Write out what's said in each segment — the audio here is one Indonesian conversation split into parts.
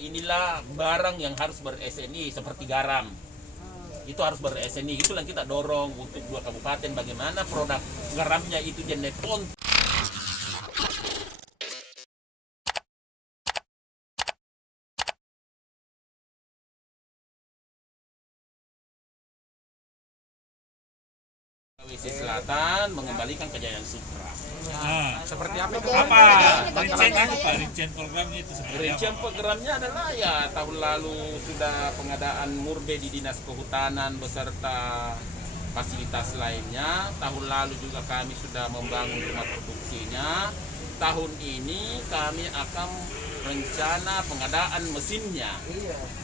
Inilah barang yang harus ber-SNI seperti garam. Itu harus ber-SNI. Itulah yang kita dorong untuk dua kabupaten, bagaimana produk garamnya itu jenis pon. Sulawesi Selatan mengembalikan kejayaan Sutra. Seperti apa itu? Apa rinciannya Pak? Rincian programnya itu seperti Rincian apa? programnya adalah ya tahun lalu sudah pengadaan murbe di Dinas Kehutanan beserta fasilitas lainnya. Tahun lalu juga kami sudah membangun rumah produksinya. Tahun ini kami akan rencana pengadaan mesinnya,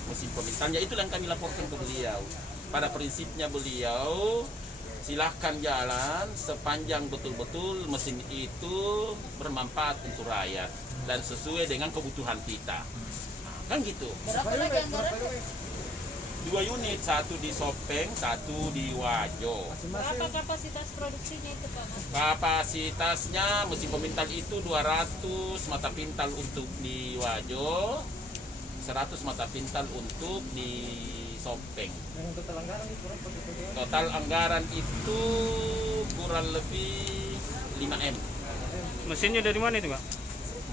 mesin pemintalnya. Itulah yang kami laporkan ke beliau. Pada prinsipnya beliau silahkan jalan sepanjang betul-betul mesin itu bermanfaat untuk rakyat dan sesuai dengan kebutuhan kita. Kan gitu. Berapa lagi anggarannya? 2 unit, satu di Sopeng, satu di Wajo. Berapa kapasitas produksinya itu Pak? Kapasitasnya mesin pemintal itu 200 mata pintal untuk di Wajo, 100 mata pintal untuk di Sopeng. Total anggaran itu kurang lebih 5M. Mesinnya dari mana itu Pak?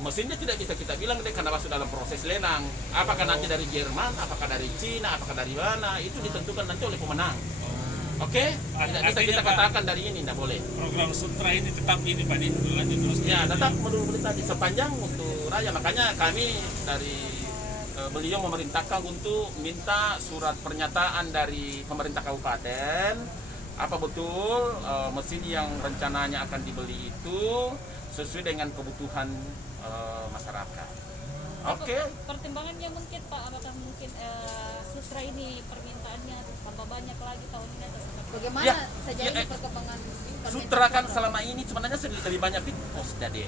Mesinnya tidak bisa kita bilang deh karena masuk dalam proses lenang. Apakah nanti dari Jerman, apakah dari Cina, apakah dari mana, itu ditentukan nanti oleh pemenang. Oke? Tidak bisa kita katakan dari ini, tidak boleh. Program Sutra ini tetap ini Pak, lanjut terus. Ya, tetap menurut tadi sepanjang untuk rakyat. Makanya kami dari beliau memerintahkan untuk minta surat pernyataan dari pemerintah kabupaten apa betul mesin yang rencananya akan dibeli itu sesuai dengan kebutuhan masyarakat. Oke. Pertimbangannya mungkin Pak, apakah mungkin Sutra ini permintaannya tambah banyak lagi tahun ini atau seperti bagaimana Ya, sejauh ya, ini perkembangan Sutra kan selama ini sebenarnya lebih banyak fit post jadi.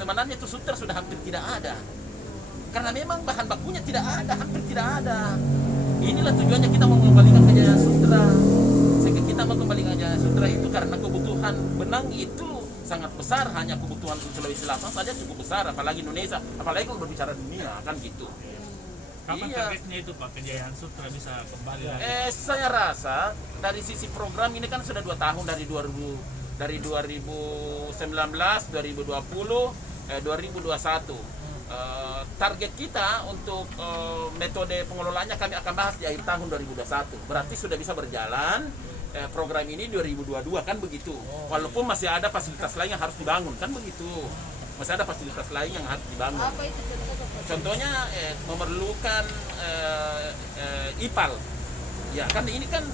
Sebenarnya itu Sutra sudah hampir tidak ada. Karena memang bahan bakunya tidak ada, hampir tidak ada. Inilah tujuannya kita mau mengembalikan kejayaan Sutra. Sehingga kita mau kembalikan kejayaan Sutra itu karena kebutuhan benang itu sangat besar. Hanya kebutuhan Sulawesi Selatan saja cukup besar, apalagi Indonesia, apalagi kalau berbicara dunia, kan gitu. Kapan Iya. targetnya itu Pak, kejayaan Sutra bisa kembali lagi? Saya rasa dari sisi program ini kan sudah 2 tahun dari 2019, 2020, 2021. Target kita untuk metode pengelolaannya kami akan bahas di akhir tahun 2021. Berarti sudah bisa berjalan program ini 2022 kan begitu. Walaupun masih ada fasilitas lain yang harus dibangun kan begitu. Masih ada fasilitas lain yang harus dibangun. apa itu contohnya? Contohnya memerlukan IPAL. Ya kan ini kan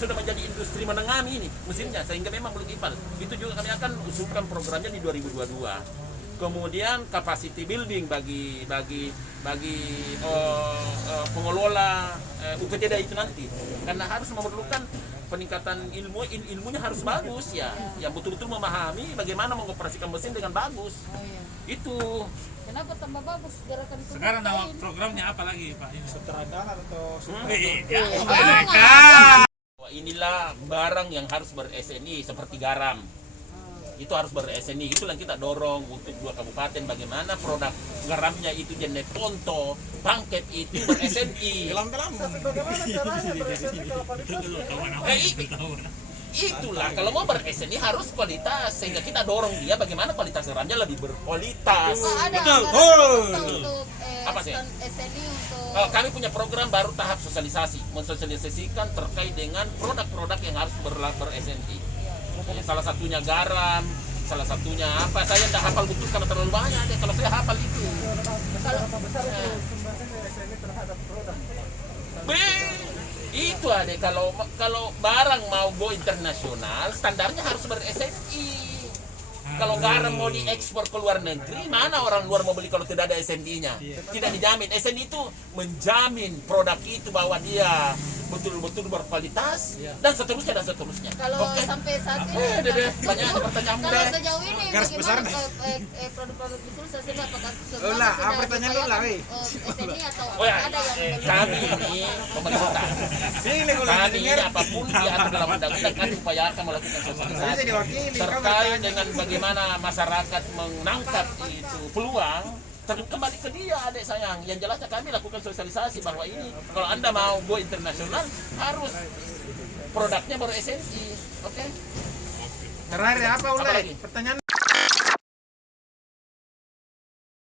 sudah menjadi industri menengah ini mesinnya sehingga memang perlu IPAL. Itu juga kami akan usulkan programnya di 2022. Kemudian capacity building bagi pengelola UPTD itu nanti karena harus memerlukan peningkatan ilmunya harus bagus ya yang betul-betul memahami bagaimana mengoperasikan mesin dengan bagus. Itu Kenapa tambah bagus gerakan itu? Sekarang nama programnya apa lagi Pak? Ini Sutradara atau Ya, mereka. inilah barang yang harus ber-SNI seperti garam. Itu harus ber-SNI. Itulah yang kita dorong untuk dua kabupaten, bagaimana produk garamnya itu jenis ponto, bangkep itu ber-SNI. Itulah kalau mau ber-SNI harus kualitas, sehingga kita dorong dia bagaimana kualitas garamnya lebih berkualitas. Ada Betul. untuk Apa sih? SNI untuk Kami punya program baru tahap sosialisasi, mensosialisasikan terkait dengan produk-produk yang harus ber-SNI. Ya, salah satunya garam, salah satunya apa? Saya tidak hafal betul karena terlalu banyak. Ya. Kalau saya hafal itu. berapa besar itu sumbangan dari SNI terhadap produk? Itu ada kalau barang mau go internasional, standarnya harus ber-SNI. Kalau garam mau diekspor ke luar negeri, mana orang luar mau beli kalau tidak ada SNI-nya? Tidak dijamin. SNI itu menjamin produk itu bahwa dia betul-betul berkualitas dan seterusnya. kalau Oke. sampai saat ini Banyak pertanyaan kalau deh. sejauh ini Garis besar bagaimana produk-produk itu sendiri apakah semua Lah, sudah apa pertanyaan dulu lah, weh? SNI atau Oh ya, ada yang kami ini pemerintah. Ini kalau Kami ini dengar apapun diatur dalam undang-undang kami upayakan melakukan bisa sosialisasi diwakili. terkait dengan bagaimana masyarakat menangkap itu peluang kembali ke dia adik sayang. Yang jelasnya kami lakukan sosialisasi bahwa ini kalau Anda mau go internasional harus produknya baru esensi. Oke? Terakhir apa Apa Ulay? lagi? Pertanyaan